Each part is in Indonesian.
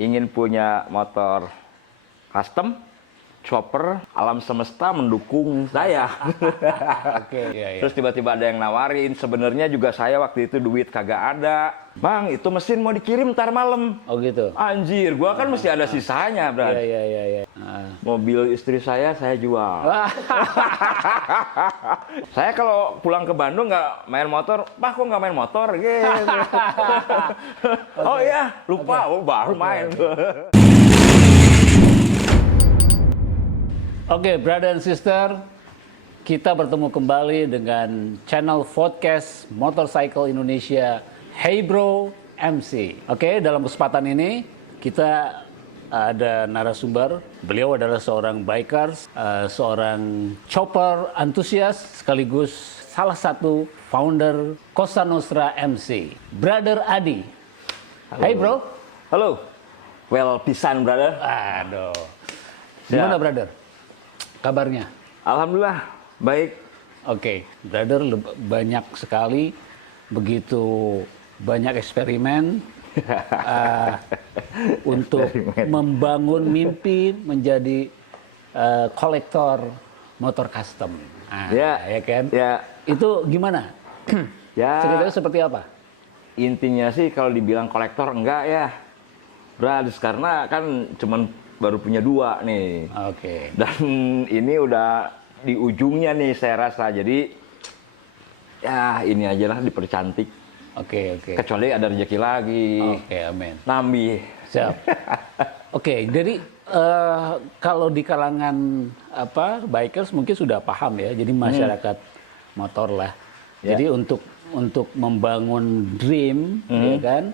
ingin punya motor custom, chopper, alam semesta mendukung saya. Oke, iya. Terus tiba-tiba ada yang nawarin, sebenarnya juga saya waktu itu duit kagak ada. Bang, itu mesin mau dikirim ntar malam. Oh gitu. Anjir, gua kan mesti ada sisanya, Bro. Iya. Mobil istri saya jual. Saya kalau pulang ke Bandung nggak main motor, Pak kok nggak main motor? Gitu. Oh iya, lupa, oh, baru main. Oke, brother and sister, kita bertemu kembali dengan channel podcast Motorcycle Indonesia Hey Bro MC. Oke, dalam kesempatan ini kita ada narasumber. Beliau adalah seorang bikers, seorang chopper antusias, sekaligus salah satu founder Cosa Nostra MC, Brother Adi. Halo. Hey bro. Halo. Well pisan, brother. Aduh. Gimana, brother? Kabarnya? Alhamdulillah, baik. Oke, brother, banyak sekali, begitu banyak eksperimen untuk membangun mimpi menjadi kolektor motor custom. Ya kan? Ya. Itu gimana? Ya. Ceritanya seperti apa? Intinya sih kalau dibilang kolektor enggak ya, Brad, karena kan cuman baru punya 2 nih. Oke. Dan ini udah di ujungnya nih saya rasa. Jadi ya ini aja lah dipercantik. Oke. Kecuali ada rezeki lagi. Oke, amin. Nambih. Siap. Oke, jadi kalau di kalangan bikers mungkin sudah paham ya. Jadi masyarakat motor lah. Ya. Jadi untuk membangun dream, ya kan,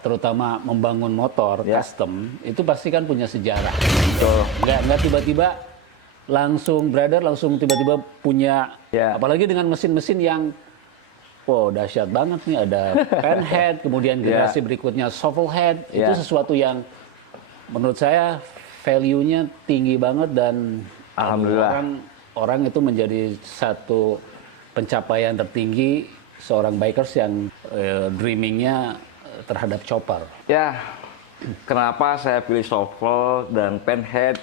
terutama membangun motor custom, itu pasti kan punya sejarah. Betul. Nggak tiba-tiba langsung tiba-tiba punya, apalagi dengan mesin-mesin yang wow, dahsyat banget nih, ada penhead, kemudian generasi berikutnya shovel head. Itu sesuatu yang menurut saya value-nya tinggi banget dan alhamdulillah orang itu menjadi satu pencapaian tertinggi seorang bikers yang dreamingnya terhadap chopper. Ya, kenapa saya pilih shovel dan penhead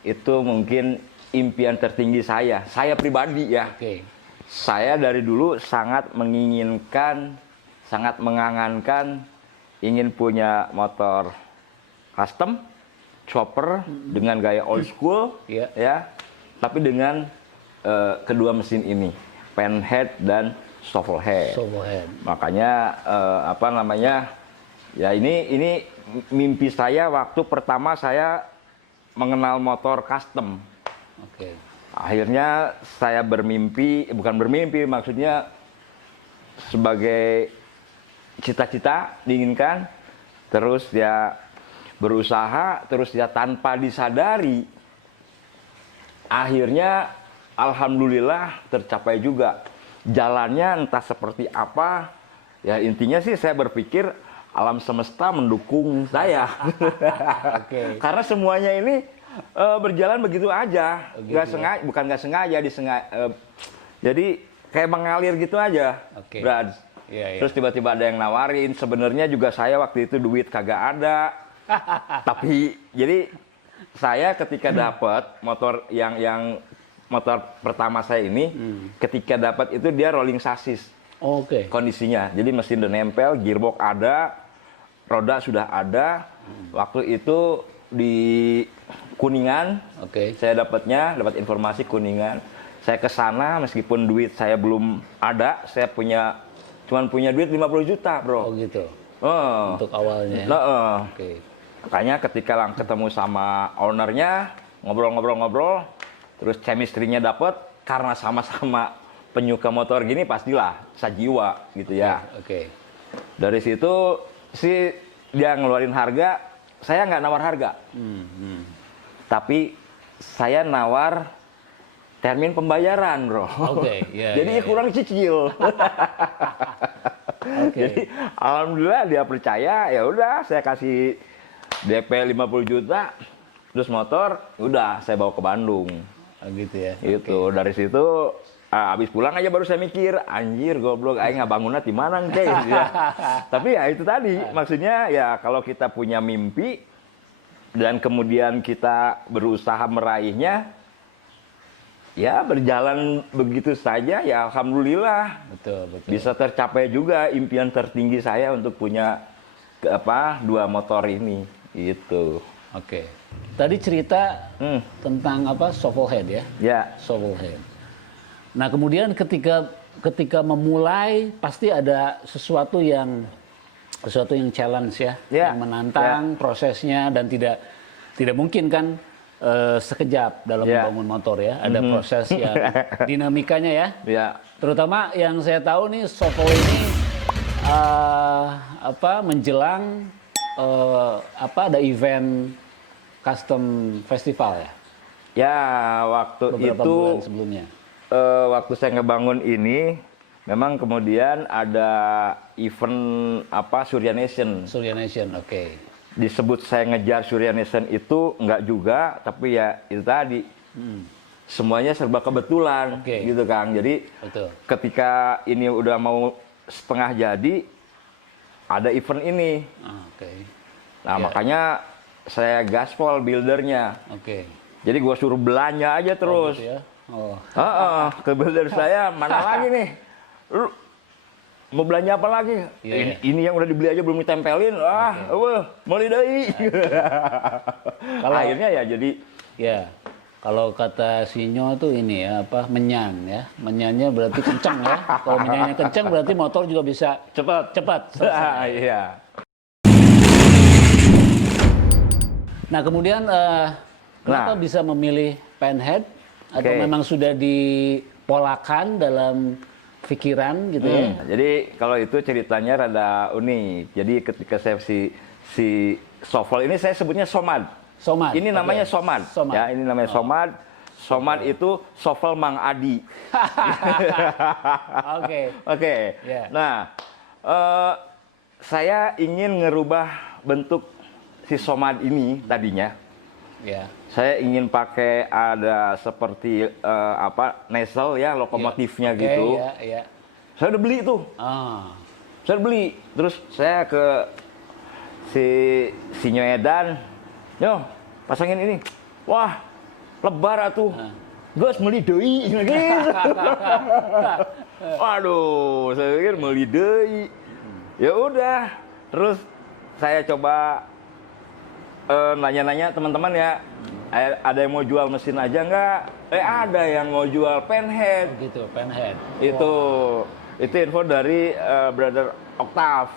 itu mungkin impian tertinggi saya pribadi ya. Oke. Saya dari dulu sangat menginginkan, sangat mengangankan ingin punya motor custom, chopper dengan gaya old school, ya, tapi dengan kedua mesin ini, penhead dan shovel head. Makanya ya ini mimpi saya waktu pertama saya mengenal motor custom. Oke. Akhirnya saya bukan bermimpi, maksudnya sebagai cita-cita diinginkan, terus ya berusaha, terus ya tanpa disadari, akhirnya alhamdulillah tercapai juga. Jalannya entah seperti apa, ya intinya sih saya berpikir alam semesta mendukung saya. Okay. Karena semuanya ini berjalan begitu aja, bukan nggak sengaja, jadi kayak mengalir gitu aja, Brad. Terus tiba-tiba ada yang nawarin, sebenarnya juga saya waktu itu duit kagak ada, tapi jadi saya ketika dapat motor yang motor pertama saya ini, ketika dapat itu dia rolling chassis, kondisinya, jadi mesin udah nempel, gearbox ada, roda sudah ada, waktu itu di Kuningan, saya dapat informasi Kuningan. Saya ke sana meskipun duit saya belum ada, saya cuman punya duit 50 juta, bro. Oh gitu. Untuk awalnya. Makanya ketika ketemu sama ownernya, ngobrol-ngobrol, terus chemistry-nya dapet, karena sama-sama penyuka motor gini pastilah sajiwa gitu ya. Dari situ sih dia ngeluarin harga. Saya nggak nawar harga, tapi saya nawar termin pembayaran, bro. Jadi kurang cicil. Jadi alhamdulillah dia percaya, ya udah saya kasih DP 50 juta, terus motor udah saya bawa ke Bandung. Gitu ya. Itu dari situ Habis pulang aja baru saya mikir, anjir goblok, aing ngabangunna di mana engke ya. Tapi ya itu tadi, maksudnya ya kalau kita punya mimpi dan kemudian kita berusaha meraihnya, ya berjalan begitu saja ya alhamdulillah. Betul. Bisa tercapai juga impian tertinggi saya untuk punya 2 motor ini gitu. Oke. Tadi cerita tentang shovel head ya? Ya. Shovel head. Nah, kemudian ketika memulai pasti ada sesuatu yang challenge ya, yang menantang prosesnya dan tidak mungkin kan sekejap dalam membangun motor ya. Ada proses yang dinamikanya ya. Ya. Terutama yang saya tahu nih shovel ini menjelang ada event custom festival ya. Ya, waktu beberapa itu bulan sebelumnya. Waktu saya ngebangun ini, memang kemudian ada event Surya Nation. Surya Nation, oke. Disebut saya ngejar Surya Nation itu enggak juga, tapi ya itu tadi. Semuanya serba kebetulan, gitu Kang. Jadi ketika ini udah mau setengah jadi, ada event ini. Nah makanya saya gaspol buildernya. Jadi gue suruh belanja aja terus. Gitu ya? Ke builder saya, mana lagi nih? Lu mau belanja apa lagi? Ini yang udah dibeli aja belum ditempelin. Beli deui. Akhirnya ya jadi. Ya, kalau kata Sinyo tuh ini ya, menyan ya. Menyannya berarti kencang ya. Kalau menyannya kencang berarti motor juga bisa cepat. Iya. Nah kemudian kenapa bisa memilih penhead? Atau memang sudah dipolakan dalam pikiran gitu ya? Jadi kalau itu ceritanya rada unik. Jadi ketika saya si shovel ini saya sebutnya Somad. Ini namanya Somad. Ya, ini namanya Somad. Somad itu shovel Mang Adi. Oke. Nah, saya ingin ngerubah bentuk si Somad ini tadinya. Saya ingin pakai ada seperti Nestle ya, lokomotifnya gitu. Saya udah beli tuh. Saya udah beli. Terus saya ke si Nyoedan, yo pasangin ini. Wah, lebar atuh. Gus meli deui gitu. Waduh, saya pikir meli deui. Ya udah. Terus saya coba nanya-nanya teman-teman ya, ada yang mau jual mesin aja nggak? Ada yang mau jual penhead. Gitu, penhead. Itu info dari brother Octave.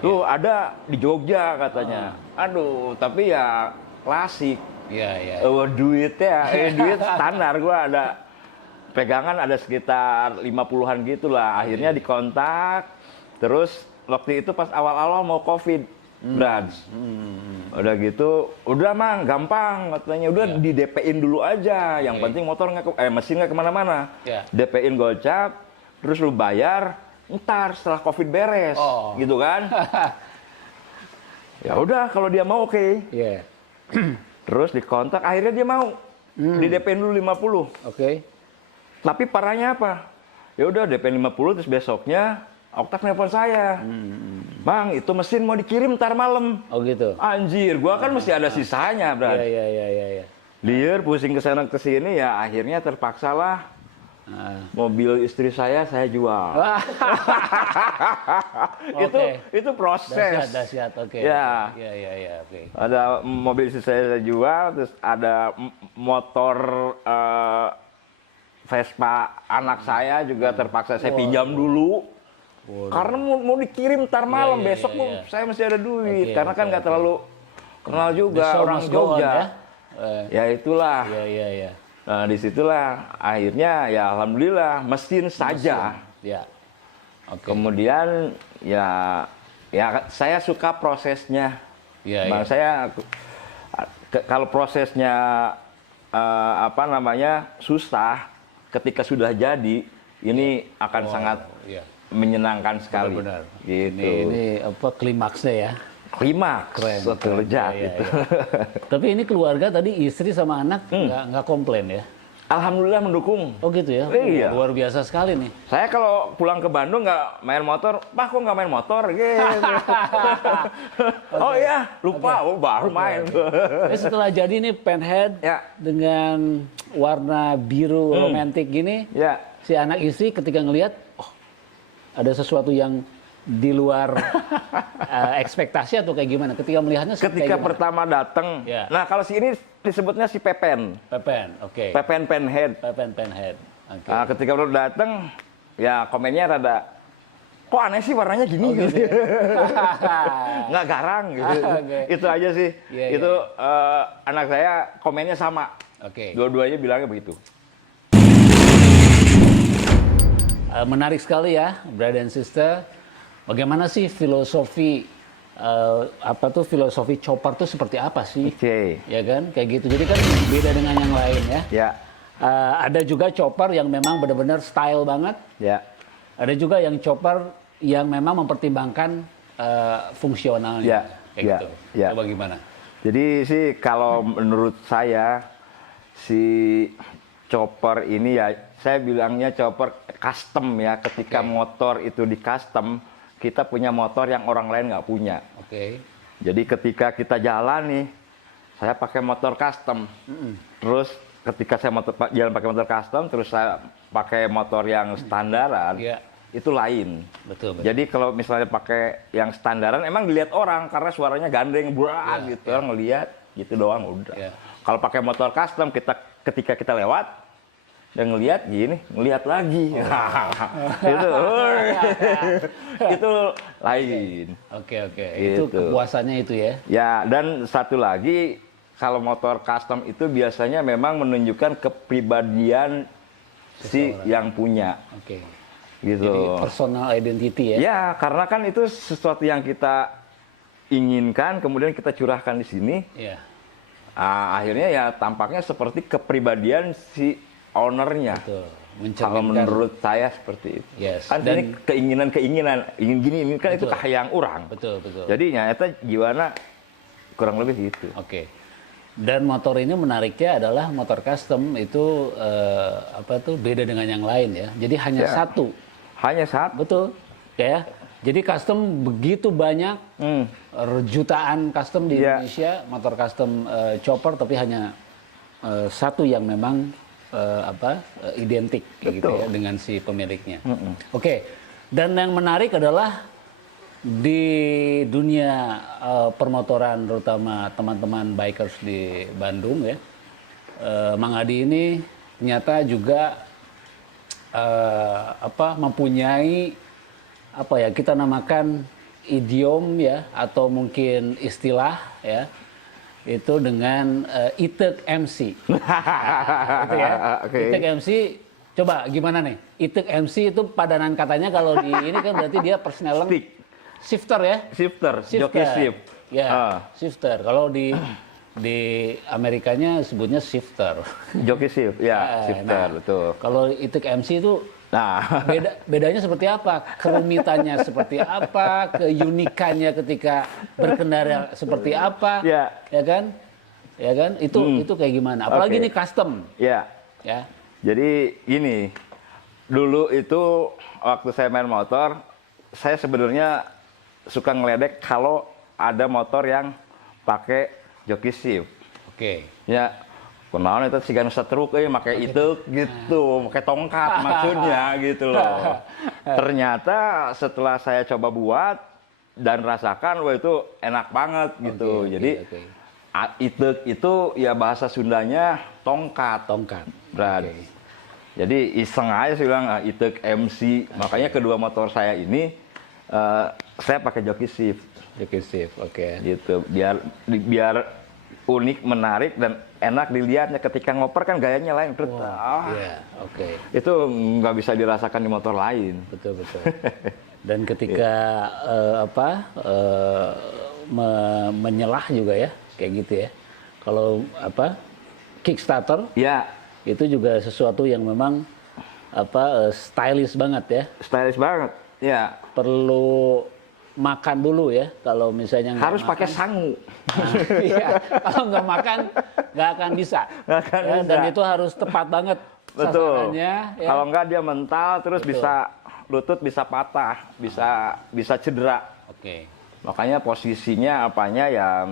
Tuh ada di Jogja katanya. Aduh, tapi ya klasik. Duit standar gua ada pegangan ada sekitar 50-an gitulah. Akhirnya dikontak. Terus waktu itu pas awal-awal mau COVID. Udah gitu, udah Mang, gampang katanya, udah di DP-in dulu aja, yang penting motor mesin nggak kemana-mana, DP-in gocap, terus lu bayar, ntar setelah COVID beres, gitu kan? Ya udah, kalau dia mau oke. Terus dikontak, akhirnya dia mau, di DP-in dulu 50. Tapi parahnya apa? Ya udah DP-in 50, terus besoknya Oktav nelpon saya, Bang, itu mesin mau dikirim ntar malam. Gitu. Anjir, gua kan mesti ada sisanya, Bro. Liar, pusing ke sana ke sini ya, akhirnya terpaksa lah. Mobil istri saya jual. Itu proses. Dahsyat. Ya. Ada mobil istri saya jual, terus ada motor Vespa anak saya juga terpaksa saya pinjam dulu. Karena mau dikirim ntar malam, besok saya masih ada duit. Karena kan nggak terlalu kenal juga orang Jogja. Ya itulah. Nah disitulah akhirnya ya alhamdulillah mesin saja. Kemudian ya saya suka prosesnya. Saya kalau prosesnya susah, ketika sudah jadi ini akan sangat menyenangkan sekali. Benar. Gitu. Ini klimaksnya ya. Klimaks. Keren. Lejat gitu. Tapi ini keluarga tadi istri sama anak nggak komplain ya? Alhamdulillah mendukung. Oh gitu ya? Iya. Luar biasa sekali nih. Saya kalau pulang ke Bandung nggak main motor, Pak kok nggak main motor? Gitu. Oh iya, lupa, baru main. Setelah jadi nih Penhead Ya. dengan warna biru romantis gini, Ya. si anak istri ketika ngelihat, oh ada sesuatu yang di luar ekspektasi atau kayak gimana? Ketika melihatnya Ketika kayak pertama datang, Ya. nah kalau si ini disebutnya si Pepen, Pepen, oke. Pepen Penhead. Pepen Penhead, oke. Nah, ketika baru datang, ya komennya rada, kok aneh sih warnanya gini gitu. Nggak garang gitu. Oke. Itu aja sih. Iya, Itu anak saya komennya sama. Oke. Dua-duanya bilangnya begitu. Menarik sekali ya, brother and sister. Bagaimana sih filosofi filosofi chopper tuh seperti apa sih? Oke. Ya kan, kayak gitu. Jadi kan beda dengan yang lain ya. Ya. Ada juga chopper yang memang benar-benar style banget. Ya. Ada juga yang chopper yang memang mempertimbangkan fungsionalnya. Ya, Kayak ya, gitu. ya. Coba gimana? Jadi sih kalau menurut saya si chopper ini ya saya bilangnya chopper custom ya. Ketika motor itu di custom, kita punya motor yang orang lain nggak punya. Oke. Jadi ketika kita jalan nih, saya pakai motor custom. Terus ketika saya jalan pakai motor custom, terus saya pakai motor yang standaran, Iya. itu lain. Betul. Jadi kalau misalnya pakai yang standaran, emang dilihat orang karena suaranya gandeng, berat gitu, orang ngelihat gitu doang udah. Iya. Kalau pakai motor custom, ketika kita lewat dan ngelihat gini, ngelihat lagi, itu lain. Oke. Itu Gitu. kepuasannya itu ya. Ya, dan satu lagi, kalau motor custom itu biasanya memang menunjukkan kepribadian si yang punya, Oke. gitu. Jadi personal identity ya. Ya, karena kan itu sesuatu yang kita inginkan, kemudian kita curahkan di sini. Iya. Akhirnya ya tampaknya seperti kepribadian si ownernya. Betul. Kalau Mencerminkan. menurut saya seperti itu. Yes. Kan Dan- ini keinginan-keinginan, ingin gini, ini kan itu Betul. kahayang orang. Betul. Jadi nyata gimana kurang lebih gitu. Oke. Dan motor ini menariknya adalah motor custom itu beda dengan yang lain ya. Jadi hanya Ya. satu. Hanya saat Betul. Ya. Jadi custom begitu banyak, jutaan custom di Ya. Indonesia, motor custom chopper, tapi hanya satu yang memang identik kayak gitu Betul. ya dengan si pemiliknya. Oke. Dan yang menarik adalah di dunia permotoran, terutama teman-teman bikers di Bandung ya, Mang Adi ini ternyata juga mempunyai kita namakan idiom ya, atau mungkin istilah ya, itu dengan Itek MC. Gitu ya. Oke. Itek MC, coba gimana nih? Itek MC itu padanan katanya kalau di ini kan berarti dia persneling Stick. shifter ya. Shifter, joki shift. Ya, shifter. Kalau di Amerikanya sebutnya shifter. Joki shift, ya, shifter, betul. Kalau Itek MC itu Nah, bedanya seperti apa? Kerumitannya seperti apa? Keunikannya ketika berkendara seperti apa? Ya. Ya kan? Ya kan? Itu kayak gimana? Apalagi Oke. ini custom, ya. ya. Jadi gini, dulu itu waktu saya main motor, saya sebenarnya suka ngeledek kalau ada motor yang pakai joki shift. Oke. Ya, kenalan itu sigan setruk pakai itu gitu, pakai tongkat maksudnya gitu loh. Ternyata setelah saya coba buat dan rasakan, wah itu enak banget gitu. Oke, Jadi oke. itu ya bahasa Sundanya tongkat. Tongkat. Brad. Oke. Jadi iseng aja sih bilang Itek MC. Makanya kedua motor saya ini saya pakai joki shift Joki shift, oke. gitu. Biar unik, menarik dan enak dilihatnya. Ketika ngoper kan gayanya lain. Iya, oke. Itu nggak bisa dirasakan di motor lain. Betul. Dan ketika menyelah juga ya, kayak gitu ya. Kalau Kickstarter Ya, itu juga sesuatu yang memang stylish banget ya. stylish banget. Ya, Perlu makan dulu ya. Kalau misalnya nggak harus makan, pakai sangu. Iya, kalau nggak makan nggak akan bisa. Nggak akan bisa. Dan itu harus tepat banget sasarannya. Ya. Kalau nggak dia mental, terus bisa lutut bisa patah, bisa cedera. Oke. Makanya posisinya apanya ya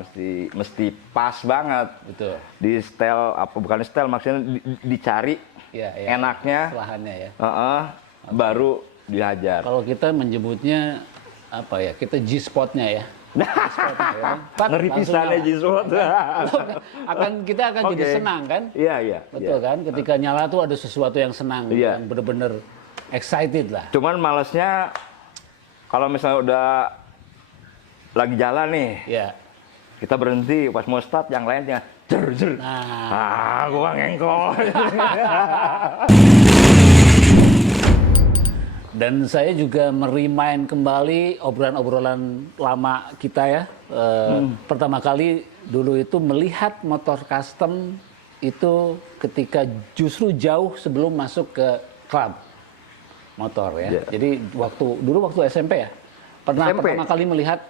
mesti pas banget. Betul. Di setel apa bukan setel maksudnya dicari enaknya. Lahannya ya. Baru dihajar. Kalau kita menyebutnya apa ya? Kita G-spotnya ya. G-spotnya, ya. Ngeri pisannya G-spot. Kita akan jadi senang kan? Iya. Betul kan? Ketika nyala tuh ada sesuatu yang senang, yang benar-benar excited lah. Cuman malesnya kalau misalnya udah lagi jalan nih, kita berhenti pas mau start, yang lainnya jer. Gua ngengkol. Dan saya juga merimain kembali obrolan-obrolan lama kita ya. Pertama kali dulu itu melihat motor custom itu ketika justru jauh sebelum masuk ke klub motor ya. Jadi dulu waktu SMP ya. Pertama kali melihat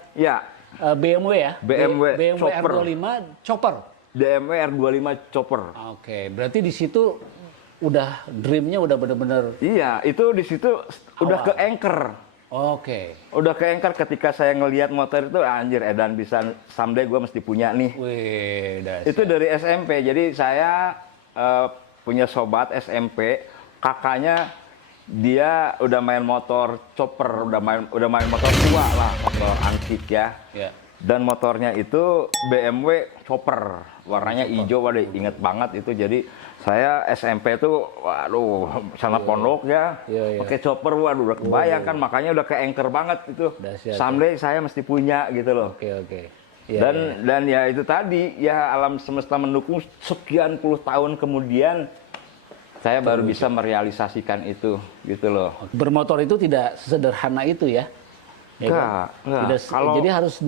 BMW ya. BMW R25 Chopper. BMW R25 Chopper. Oke, berarti di situ udah dreamnya udah benar-benar. Iya, itu di situ udah ke anchor. Oke. Udah ke anchor ketika saya ngelihat motor itu, anjir edan bisa someday gue mesti punya nih. Wih, itu dari SMP. Jadi saya punya sobat SMP, kakaknya dia udah main motor chopper, udah main motor tua lah, motor antik ya. Dan motornya itu BMW Chopper, warnanya hijau, waduh inget banget itu. Jadi saya SMP tuh, waduh, sana pondok ya, pakai chopper, waduh udah kebayang kan, makanya udah ke anchor banget itu. Someday saya mesti punya gitu loh. Oke. Dan ya itu tadi, ya alam semesta mendukung, sekian puluh tahun kemudian saya baru bisa merealisasikan itu gitu loh. Bermotor itu tidak sesederhana itu ya. Enggak. Jadi harus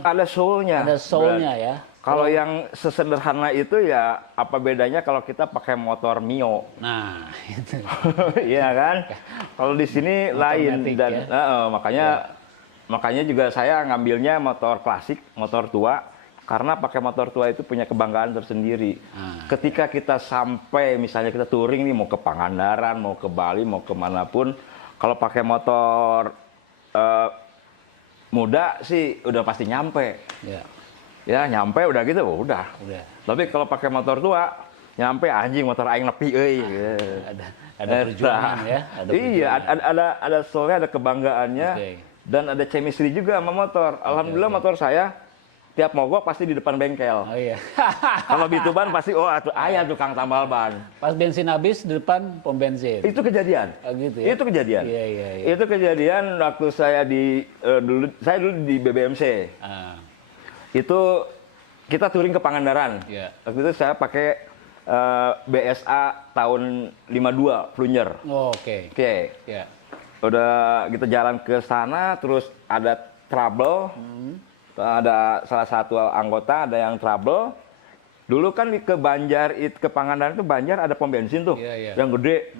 ada soul-nya. Ada soul-nya ya. Kalau yang sesederhana itu ya apa bedanya kalau kita pakai motor Mio? Nah, itu. Iya kan? Kalau di sini lain dan makanya juga saya ngambilnya motor klasik, motor tua, karena pakai motor tua itu punya kebanggaan tersendiri. Ketika kita sampai misalnya kita touring nih mau ke Pangandaran, mau ke Bali, mau kemanapun, kalau pakai motor muda sih udah pasti nyampe. Ya nyampe udah gitu, udah. Tapi kalau pakai motor tua, nyampe anjing motor aing nepi euy. Ada perjuangan ya. Ada soalnya ada kebanggaannya dan ada chemistry juga sama motor. Alhamdulillah motor saya tiap mogok pasti di depan bengkel. Oh iya. Kalau bituban pasti ayah tukang tambal ban. Pas bensin habis di depan pom bensin. Itu kejadian. Gitu ya. Itu kejadian. Iya. Itu kejadian waktu saya dulu di BBMC. Itu kita touring ke Pangandaran. Waktu itu saya pakai BSA tahun 52 Plunger. Oke. Udah kita jalan ke sana, terus ada trouble. Ada salah satu anggota ada yang trouble. Dulu kan ke Banjar, ke Pangandaran itu Banjar ada pom bensin tuh, yang gede.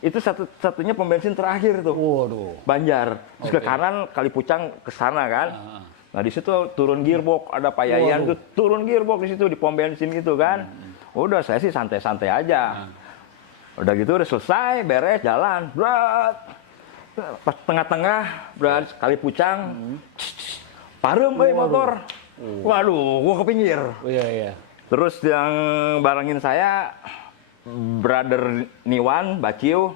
Itu satunya pom bensin terakhir tuh. Waduh. Banjar. Terus ke kanan Kalipucang ke sana kan. Nah di situ turun gearbox, ada Pak Yayan tuh turun gearbox di situ di pom bensin gitu kan. Udah saya sih santai-santai aja. Udah gitu udah selesai, beres jalan. Berat. Pas tengah-tengah berat Kalipucang. Parem motor. Waduh, gua ke pinggir. Iya. Terus yang barengin saya brother Niwan, Baciu,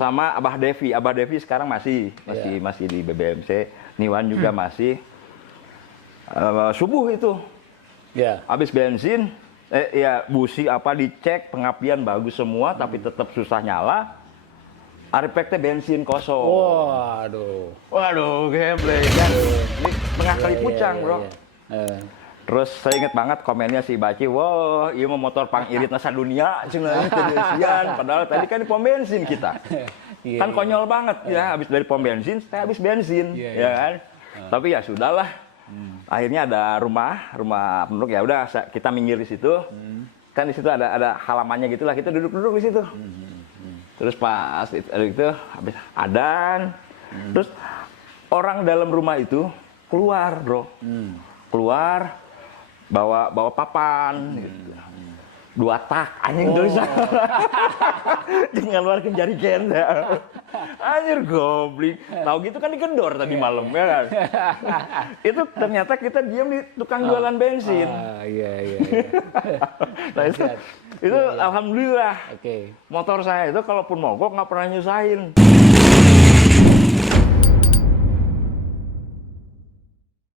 sama Abah Devi. Abah Devi sekarang masih di BBMC. Niwan juga masih. Subuh itu. Habis bensin, busi apa dicek, pengapian bagus semua, tapi tetap susah nyala. Arepek teh bensin kosong. Waduh, geblek kan. Ini tengah Kalipucang, bro. Terus saya inget banget komennya si Baci, wah, iya mau motor pangirit nasa dunia, cenah Indonesian. Padahal tadi kan di pom bensin kita. Kan konyol banget ya, habis dari pom bensin, saya habis bensin, ya kan. Tapi ya sudahlah. Akhirnya ada rumah penduduk, ya udah kita minggir di situ. Kan di situ ada halamannya gitulah, kita duduk-duduk di situ. Terus pas itu habis adan, terus orang dalam rumah itu keluar, bro. Keluar, bawa papan, gitu. 2 tak, anjing tulisan. Jangan luarkan jari genda. Anjir goblok. Tahu gitu kan digedor tadi malam, ya kan? Itu ternyata kita diam di tukang jualan bensin. Iya. Nah, itu alhamdulillah. Motor saya itu kalaupun mogok nggak pernah nyusahin.